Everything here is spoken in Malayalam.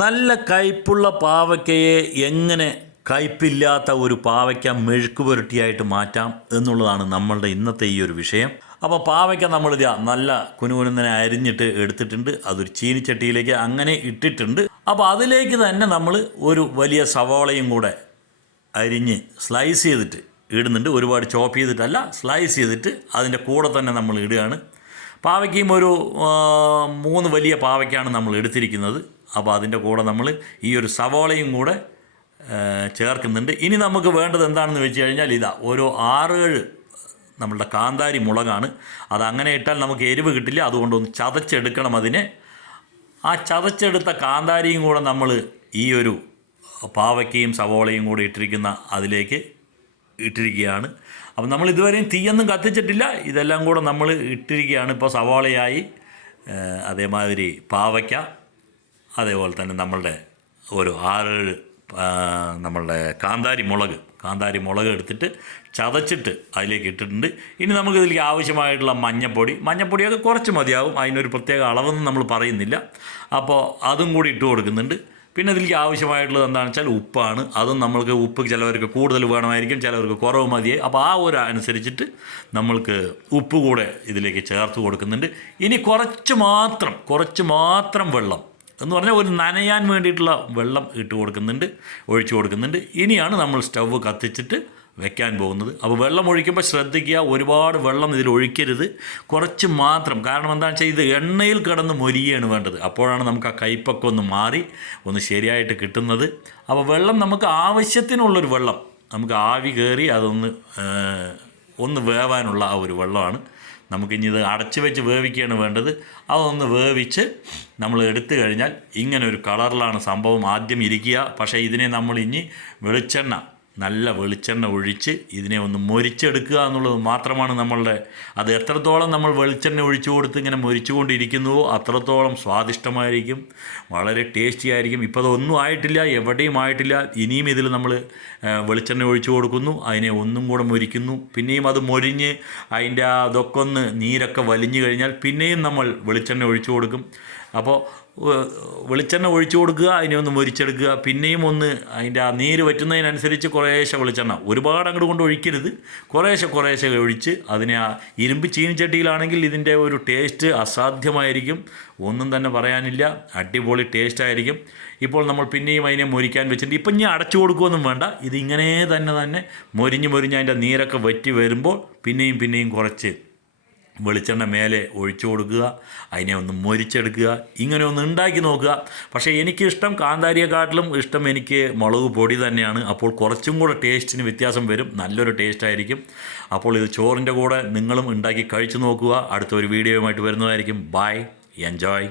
നല്ല കയ്പുള്ള പാവയ്ക്കയെ എങ്ങനെ കയ്പില്ലാത്ത ഒരു പാവയ്ക്ക മെഴുക്ക് പുരട്ടിയായിട്ട് മാറ്റാം എന്നുള്ളതാണ് നമ്മളുടെ ഇന്നത്തെ ഈ ഒരു വിഷയം. അപ്പോൾ പാവയ്ക്ക നമ്മൾ ഇതാ നല്ല കുനുകുനുന്നനെ അരിഞ്ഞിട്ട് എടുത്തിട്ടുണ്ട്. അതൊരു ചീനിച്ചട്ടിയിലേക്ക് അങ്ങനെ ഇട്ടിട്ടുണ്ട്. അപ്പോൾ അതിലേക്ക് തന്നെ നമ്മൾ ഒരു വലിയ സവാളയും കൂടെ അരിഞ്ഞ് സ്ലൈസ് ചെയ്തിട്ട് ഇടുന്നുണ്ട്. ഒരുപാട് ചോപ്പ് ചെയ്തിട്ടല്ല സ്ലൈസ് ചെയ്തിട്ട് അതിന്റെ കൂടെ തന്നെ നമ്മൾ ഇടുകയാണ്. പാവയ്ക്കയും ഒരു മൂന്ന് വലിയ പാവയ്ക്കാണ് നമ്മൾ എടുത്തിരിക്കുന്നത്. അപ്പോൾ അതിന്റെ കൂടെ നമ്മൾ ഈ ഒരു സവോളയും കൂടെ ചേർക്കുന്നുണ്ട്. ഇനി നമുക്ക് വേണ്ടത് എന്താണെന്ന് വെച്ച് കഴിഞ്ഞാൽ ഇതാ ഓരോ ആറേഴ് നമ്മളുടെ കാന്താരി മുളകാണ്. അത് അങ്ങനെ ഇട്ടാൽ നമുക്ക് എരിവ് കിട്ടില്ല. അതുകൊണ്ട് ഒന്ന് ചതച്ചെടുക്കണം അതിനെ. ആ ചതച്ചെടുത്ത കാന്താരിയും കൂടെ നമ്മൾ ഈ ഒരു പാവയ്ക്കയും സവോളയും കൂടെ ഇട്ടിരിക്കുന്ന അതിലേക്ക് ഇട്ടിരിക്കുകയാണ്. അപ്പം നമ്മൾ ഇതുവരെയും തീയൊന്നും കത്തിച്ചിട്ടില്ല. ഇതെല്ലാം കൂടെ നമ്മൾ ഇട്ടിരിക്കുകയാണ്. ഇപ്പോൾ സവോളയായി അതേമാതിരി പാവയ്ക്ക. അതേപോലെ തന്നെ നമ്മളുടെ ഒരു ആറ് നമ്മളുടെ കാന്താരി മുളക് കാന്താരി മുളക് എടുത്തിട്ട് ചതച്ചിട്ട് അതിലേക്ക് ഇട്ടിട്ടുണ്ട്. ഇനി നമുക്ക് ഇതിലേക്ക് ആവശ്യമായിട്ടുള്ള മഞ്ഞപ്പൊടി മഞ്ഞപ്പൊടിയൊക്കെ കുറച്ച് മതിയാവും. അതിനൊരു പ്രത്യേക അളവൊന്നും നമ്മൾ പറയുന്നില്ല. അപ്പോൾ അതും കൂടി ഇട്ട് കൊടുക്കുന്നുണ്ട്. പിന്നെ ഇതിലേക്ക് ആവശ്യമായിട്ടുള്ളത് എന്താണെന്ന് വെച്ചാൽ ഉപ്പാണ്. അതും നമ്മൾക്ക് ഉപ്പ് ചിലവർക്ക് കൂടുതൽ വേണമായിരിക്കും ചിലവർക്ക് കുറവ് മതിയെ അപ്പോൾ ആ ഒരു അനുസരിച്ചിട്ട് നമ്മൾക്ക് ഉപ്പ് കൂടെ ഇതിലേക്ക് ചേർത്ത് കൊടുക്കുന്നുണ്ട്. ഇനി കുറച്ച് മാത്രം കുറച്ച് മാത്രം വെള്ളം എന്ന് പറഞ്ഞാൽ ഒരു നനയാൻ വേണ്ടിയിട്ടുള്ള വെള്ളം ഇട്ട് കൊടുക്കുന്നുണ്ട് ഒഴിച്ചു കൊടുക്കുന്നുണ്ട്. ഇനിയാണ് നമ്മൾ സ്റ്റവ് കത്തിച്ചിട്ട് വെക്കാൻ പോകുന്നത്. അപ്പോൾ വെള്ളം ഒഴിക്കുമ്പോൾ ശ്രദ്ധിക്കുക ഒരുപാട് വെള്ളം ഇതിൽ ഒഴിക്കരുത്. കുറച്ച് മാത്രം. കാരണം എന്താണെന്ന് വെച്ചാൽ ഇത് എണ്ണയിൽ കിടന്ന് മൊരിയാണ് വേണ്ടത്. അപ്പോഴാണ് നമുക്ക് ആ കയ്പൊക്കെ ഒന്ന് മാറി ഒന്ന് ശരിയായിട്ട് കിട്ടുന്നത്. അപ്പോൾ വെള്ളം നമുക്ക് ആവശ്യത്തിനുള്ളൊരു വെള്ളം. നമുക്ക് ആവി കയറി അതൊന്ന് ഒന്ന് വേവാനുള്ള ആ ഒരു വെള്ളമാണ്. നമുക്കിനി ഇത് അടച്ചു വെച്ച് വേവിക്കുകയാണ് വേണ്ടത്. അതൊന്ന് വേവിച്ച് നമ്മൾ എടുത്തു കഴിഞ്ഞാൽ ഇങ്ങനെ ഒരു കളറിലാണ് സംഭവം ആദ്യം ഇരിക്കുക. പക്ഷേ ഇതിനെ നമ്മൾ ഇനി വെളിച്ചെണ്ണ നല്ല വെളിച്ചെണ്ണ ഒഴിച്ച് ഇതിനെ ഒന്ന് മൊരിച്ചെടുക്കുക എന്നുള്ളത് മാത്രമാണ് നമ്മളുടെ അത് എത്രത്തോളം നമ്മൾ വെളിച്ചെണ്ണ ഒഴിച്ചു കൊടുത്ത് ഇങ്ങനെ മൊരിച്ചുകൊണ്ടിരിക്കുന്നുവോ അത്രത്തോളം സ്വാദിഷ്ടമായിരിക്കും. വളരെ ടേസ്റ്റി ആയിരിക്കും. ഇപ്പോൾ അതൊന്നും ആയിട്ടില്ല എവിടെയും ആയിട്ടില്ല. ഇനിയും ഇതിൽ നമ്മൾ വെളിച്ചെണ്ണ ഒഴിച്ചു കൊടുക്കുന്നു. അതിനെ ഒന്നും കൂടെ മൊരിക്കുന്നു. പിന്നെയും അത് മൊരിഞ്ഞ് അതിന്റെ അതൊക്കെ ഒന്ന് നീരൊക്കെ വലിഞ്ഞു കഴിഞ്ഞാൽ പിന്നെയും നമ്മൾ വെളിച്ചെണ്ണ ഒഴിച്ചു കൊടുക്കും. അപ്പോൾ വെളിച്ചെണ്ണ ഒഴിച്ചു കൊടുക്കുക അതിനെ ഒന്ന് മൊരിച്ചെടുക്കുക പിന്നെയും ഒന്ന് അതിന്റെ ആ നീര് വറ്റുന്നതിനനുസരിച്ച് കുറേശ്ശെ വെളിച്ചെണ്ണ. ഒരുപാട് അങ്ങോട്ട് കൊണ്ട് ഒഴിക്കരുത്. കുറേശ്ശെ കുറേശ്ശെ ഒഴിച്ച് അതിനെ ആ ഇരുമ്പ് ചീനിച്ചട്ടിയിലാണെങ്കിൽ ഇതിന്റെ ഒരു ടേസ്റ്റ് അസാധ്യമായിരിക്കും. ഒന്നും തന്നെ പറയാനില്ല. അടിപൊളി ടേസ്റ്റ് ആയിരിക്കും. ഇപ്പോൾ നമ്മൾ പിന്നെയും അതിനെ മൊരിക്കാൻ വെച്ചിട്ടുണ്ട്. ഇപ്പം ഞാൻ അടച്ചു കൊടുക്കുകയൊന്നും വേണ്ട. ഇതിങ്ങനെ തന്നെ തന്നെ മൊരിഞ്ഞ് മൊരിഞ്ഞ് അതിന്റെ നീരൊക്കെ വറ്റി വരുമ്പോൾ പിന്നെയും പിന്നെയും കുറച്ച് വെളിച്ചെണ്ണ മേലെ ഒഴിച്ചു കൊടുക്കുക അതിനെ ഒന്ന് മൊരിച്ചെടുക്കുക ഇങ്ങനെ ഒന്ന് ഉണ്ടാക്കി നോക്കുക. പക്ഷേ എനിക്കിഷ്ടം കാന്താരിയെക്കാട്ടിലും ഇഷ്ടം എനിക്ക് മുളക് പൊടി തന്നെയാണ്. അപ്പോൾ കുറച്ചും കൂടെ ടേസ്റ്റിന് വ്യത്യാസം വരും. നല്ലൊരു ടേസ്റ്റ് ആയിരിക്കും. അപ്പോൾ ഇത് ചോറിന്റെ കൂടെ നിങ്ങളും ഉണ്ടാക്കി കഴിച്ചു നോക്കുക. അടുത്തൊരു വീഡിയോയുമായിട്ട് വരുന്നതായിരിക്കും. By enjoy